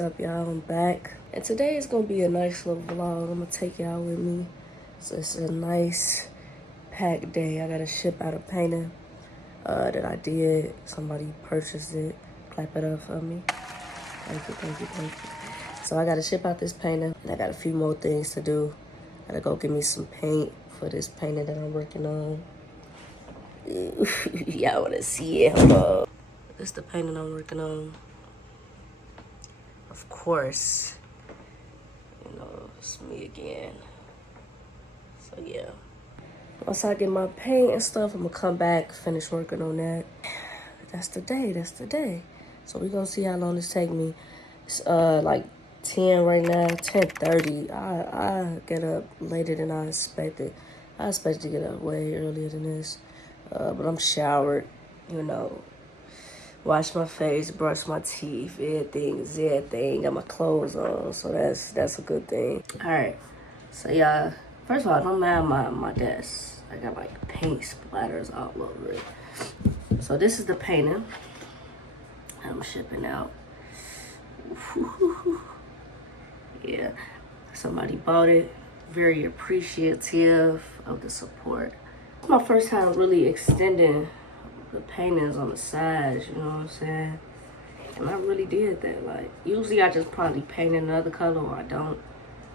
up, y'all? I'm back. And today is going to be a nice little vlog. I'm going to take y'all with me. So it's a nice packed day. I got to ship out a painting that I did. Somebody purchased it. Clap it up for me. Thank you, thank you, thank you. So I got to ship out this painting. And I got a few more things to do. I got to go get me some paint for this painting that I'm working on. Y'all want to see it? Hold on. This is the painting I'm working on. Of course, you know, it's me again. So yeah. Once I get my paint and stuff, I'm gonna come back, finish working on that. That's the day, that's the day. So we gonna see how long this take me. It's like 10 right now, 10:30. I get up later than I expected. I expected to get up way earlier than this. But I'm showered, you know. Wash my face, brush my teeth, everything. Got my clothes on, so that's a good thing. All right, so y'all, first of all, don't mind my desk. I got like paint splatters all over it. So this is the painting I'm shipping out. Yeah, somebody bought it. Very appreciative of the support. It's my first time really extending the paintings on the sides, you know what I'm saying? And I really did that. Like, usually I just probably paint another color or I don't.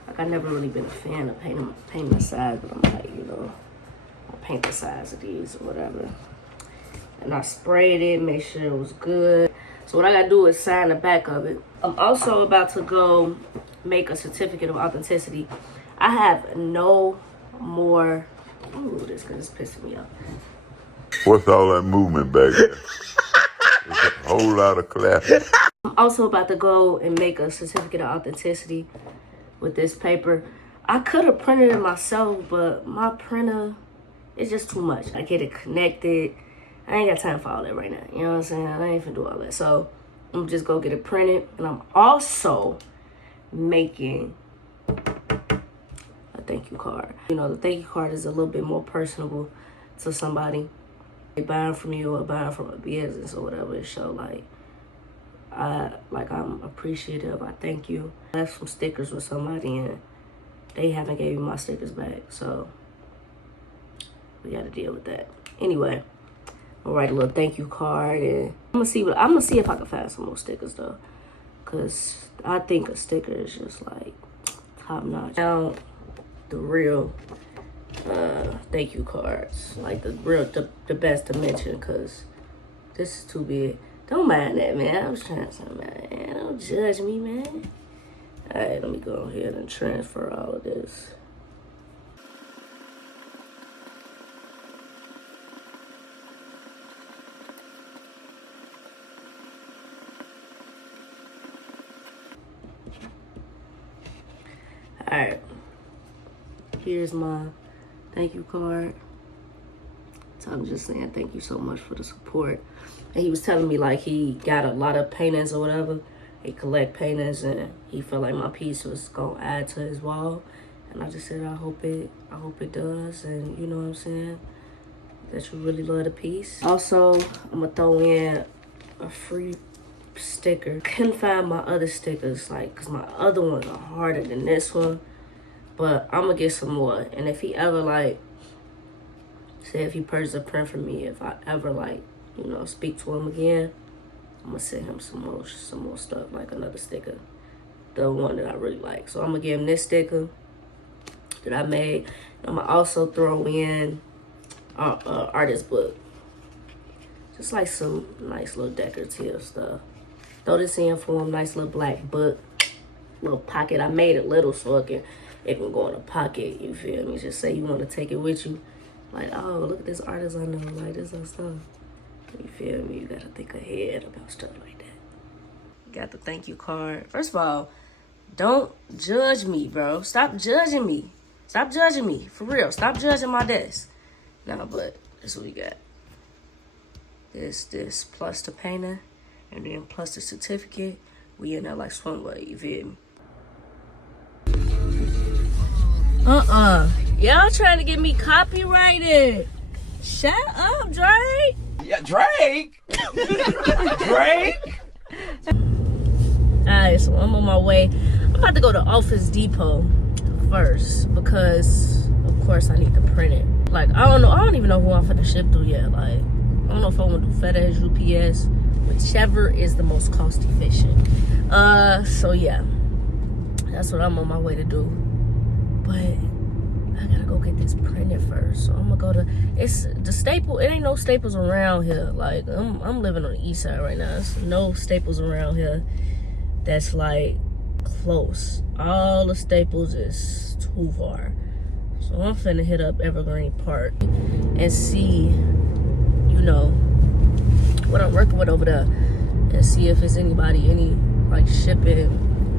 Like, I never really been a fan of painting the sides, but I'm like, you know, I'll paint the sides of these or whatever. And I sprayed it, make sure it was good. So what I gotta do is sign the back of it. I'm also about to go make a certificate of authenticity. I have no more, ooh, this is pissing me off. What's all that movement back there? There's a whole lot of clapping. I'm also about to go and make a certificate of authenticity with this paper. I could have printed it myself, but my printer is just too much. I get it connected. I ain't got time for all that right now. You know what I'm saying? I ain't finna do all that. So I'm just go get it printed. And I'm also making a thank you card. You know, the thank you card is a little bit more personable to somebody. Buying from you or buying from a business or whatever, it show I'm appreciative. I thank you. I left some stickers with somebody and they haven't gave me my stickers back, so we got to deal with that. Anyway, I'll write a little thank you card and I'm gonna see if I can find some more stickers though, cause I think a sticker is just like top notch. Now the real thank you cards, like the best to mention, because this is too big. Don't mind that, man. I was trying to say, man, don't judge me, man. All right, let me go ahead and transfer all of this. All right, here's my thank you card. So I'm just saying thank you so much for the support. And he was telling me like he got a lot of paintings or whatever. He collect paintings and he felt like my piece was gonna add to his wall. And I just said I hope it does, and you know what I'm saying? That you really love the piece. Also, I'm gonna throw in a free sticker. Couldn't find my other stickers, like, cause my other ones are harder than this one. But I'm gonna get some more. And if he ever like, say if he purchases a print from me, if I ever like, you know, speak to him again, I'm gonna send him some more stuff, like another sticker, the one that I really like. So I'm gonna give him this sticker that I made. I'm gonna also throw in artist book, just like some nice little decorative stuff. Throw this in for him, nice little black book, little pocket. I made it little so it can go in a pocket. You feel me? Just say you want to take it with you. Like, oh, look at this artist I know. Like, this and stuff. You feel me? You gotta think ahead about stuff like that. Got the thank you card. First of all, don't judge me, bro. Stop judging me. Stop judging me. For real. Stop judging my desk. Nah, but this is what we got. This plus the painter, and then plus the certificate. We in there like swimwear, you feel me? Y'all trying to get me copyrighted. Shut up, Drake. Yeah, Drake. Drake. Alright, so I'm on my way. I'm about to go to Office Depot first because, of course, I need to print it. Like, I don't even know who I'm finna ship to yet. Like, I don't know if I want to do FedEx, UPS, whichever is the most cost efficient. So yeah, that's what I'm on my way to do. But I gotta go get this printed first. So I'm gonna go to, it's the Staples. It ain't no Staples around here. Like, I'm living on the east side right now. There's no Staples around here that's like close. All the Staples is too far. So I'm finna hit up Evergreen Park and see, you know, what I'm working with over there, and see if it's anybody, any like shipping,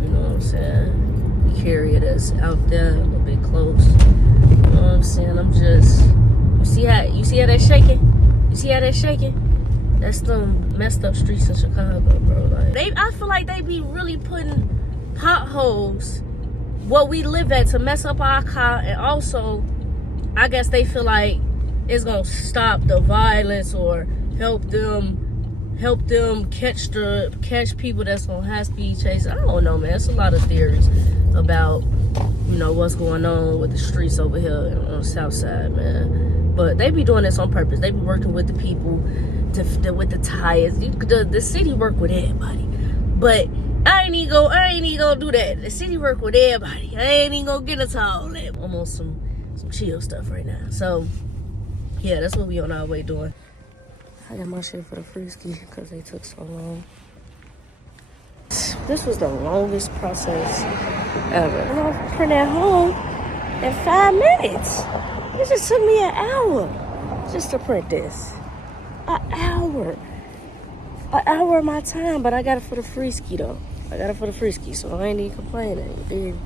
you know what I'm saying, carrier that's out there a little bit close. You know what I'm saying? I'm just, you see how that's shaking? You see how that's shaking? That's them messed up streets in Chicago, bro. Like, I feel like they be really putting potholes where we live at to mess up our car, and also I guess they feel like it's gonna stop the violence or help them catch people that's on high speed chases. I don't know, man. It's a lot of theories about, you know, what's going on with the streets over here on the south side, man. But they be doing this on purpose. They be working with the people with the tires. The city work with everybody, but I ain't even gonna do that. The city work with everybody. I ain't even gonna get into all that. I'm on some chill stuff right now. So yeah, that's what we on our way doing. I got my shit for the free ski because they took so long. This was the longest process ever. And I print at home in 5 minutes. It just took me an hour just to print this. An hour of my time, but I got it for the free ski though. I got it for the free ski, so I ain't even complaining, dude.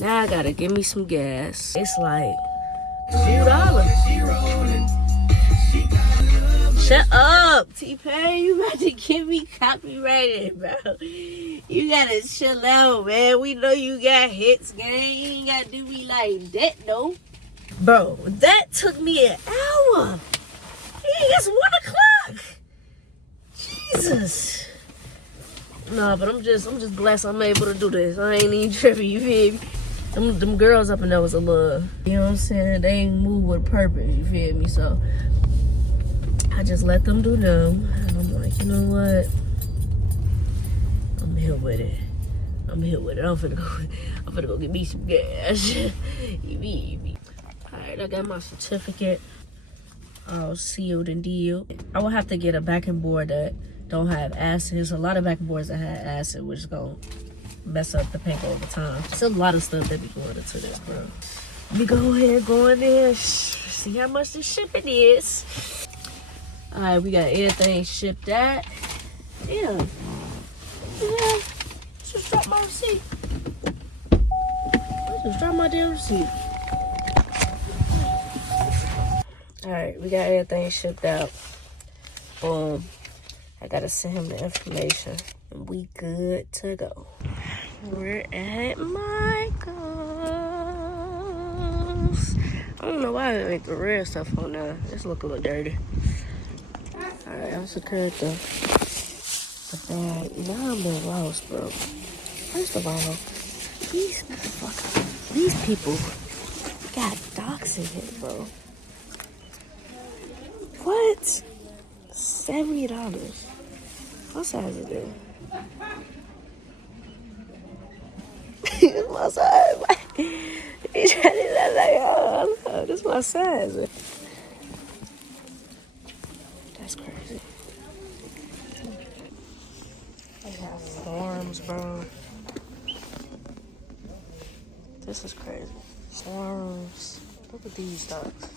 Now I gotta give me some gas. It's like $2. Shut up, T-Pain. You about to get me copyrighted, bro. You gotta chill out, man. We know you got hits, gang. You ain't gotta do me like that, though. Bro, that took me an hour. It's 1 o'clock. Jesus. Nah, but I'm just blessed I'm able to do this. I ain't even tripping, you feel me? Them girls up in there was a little, you know what I'm saying? They ain't move with purpose, you feel me? So I just let them do them. And I'm like, you know what? I'm here with it. I'm finna go get me some gas. You feel me? Alright, I got my certificate. All sealed and dealed. I will have to get a backing board that don't have acid. There's a lot of backing boards that have acid, which is gonna mess up the paper over time. There's a lot of stuff that be going into this, bro. Let me go in there, see how much the shipping is. Alright, we got everything shipped out. Yeah, just drop my receipt. Just drop my damn receipt. Alright, we got everything shipped out. Boom. I gotta send him the information. And we good to go. We're at Michael's. I don't know why I ain't the red stuff on there. This look a little dirty. Alright, I secured the bag. Now I'm being lost, bro. First of all, these people got docs in here, bro. What? $70. What size is it? It's my size. He's trying to like, oh, this is my size. That's crazy. They have forms, bro. This is crazy. Forms. Look at these dogs.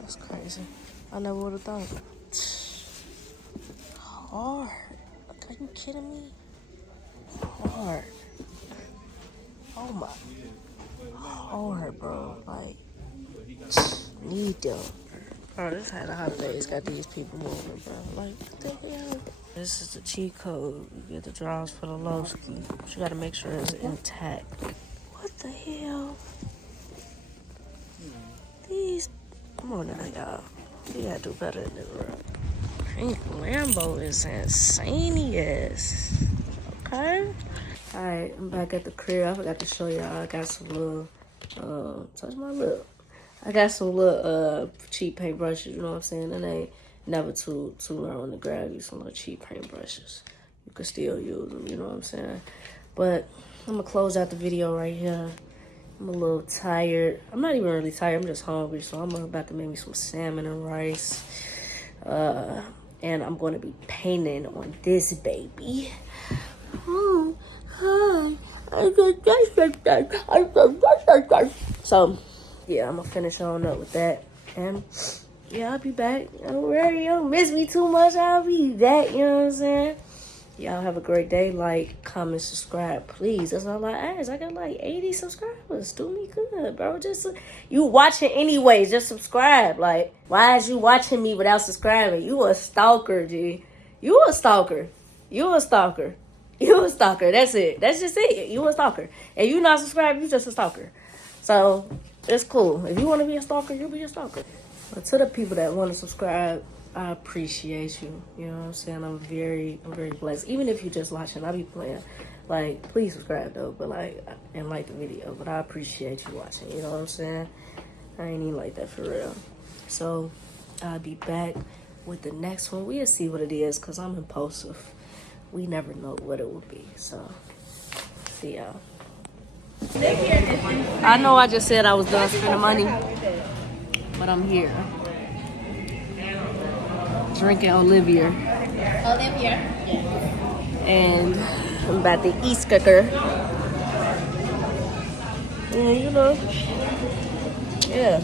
That's crazy. I never would have thought. Hard. Are you kidding me? Hard. Oh my. Hard, bro. Like, need them. Bro, this how the holidays got these people moving, bro. Like, what the hell? This is the cheat code. You get the draws for the Lowski. But you gotta make sure it's intact. What the hell? These. Come on now, y'all. You gotta do better than this, bro. Pink Lambo is insane, yes. Okay. Alright, I'm back at the crib. I forgot to show y'all. I got some little, touch my lip. I got some little, cheap paintbrushes, you know what I'm saying? And they never too long to grab you some little cheap paintbrushes. You can still use them, you know what I'm saying? But I'm gonna close out the video right here. I'm a little tired. I'm not even really tired. I'm just hungry. So I'm about to make me some salmon and rice. And I'm going to be painting on this baby. So, yeah, I'm going to finish on up with that. And, yeah, I'll be back. Don't worry. You don't miss me too much. I'll be back. You know what I'm saying? Y'all have a great day. Like, comment, subscribe, please. That's all I ask. I got like 80 subscribers. Do me good, bro. Just you watching anyways. Just subscribe. Like, why is you watching me without subscribing? You a stalker, G. You a stalker. You a stalker. You a stalker. That's it. That's just it. You a stalker. And you not subscribed, you just a stalker. So it's cool. If you want to be a stalker, you'll be a stalker. But to the people that want to subscribe, I appreciate you. You know what I'm saying? I'm very blessed. Even if you're just watching, I be playing. Like, please subscribe though, but and like the video. But I appreciate you watching. You know what I'm saying? I ain't even like that for real. So I'll be back with the next one. We'll see what it is, cause I'm impulsive. We never know what it will be. So see y'all. I know I just said I was done spending money, but I'm here. Drinking Olivia. And I'm about to eat skicker. Yeah, you know. Yeah.